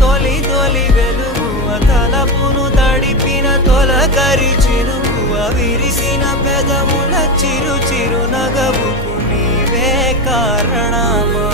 తొలి తొలి వెలుగువ తలపును తడిపిన తొలకరి చినుకువ విరిసిన పెదముల చిరు చిరు నగవుకు నీవే కారణమా.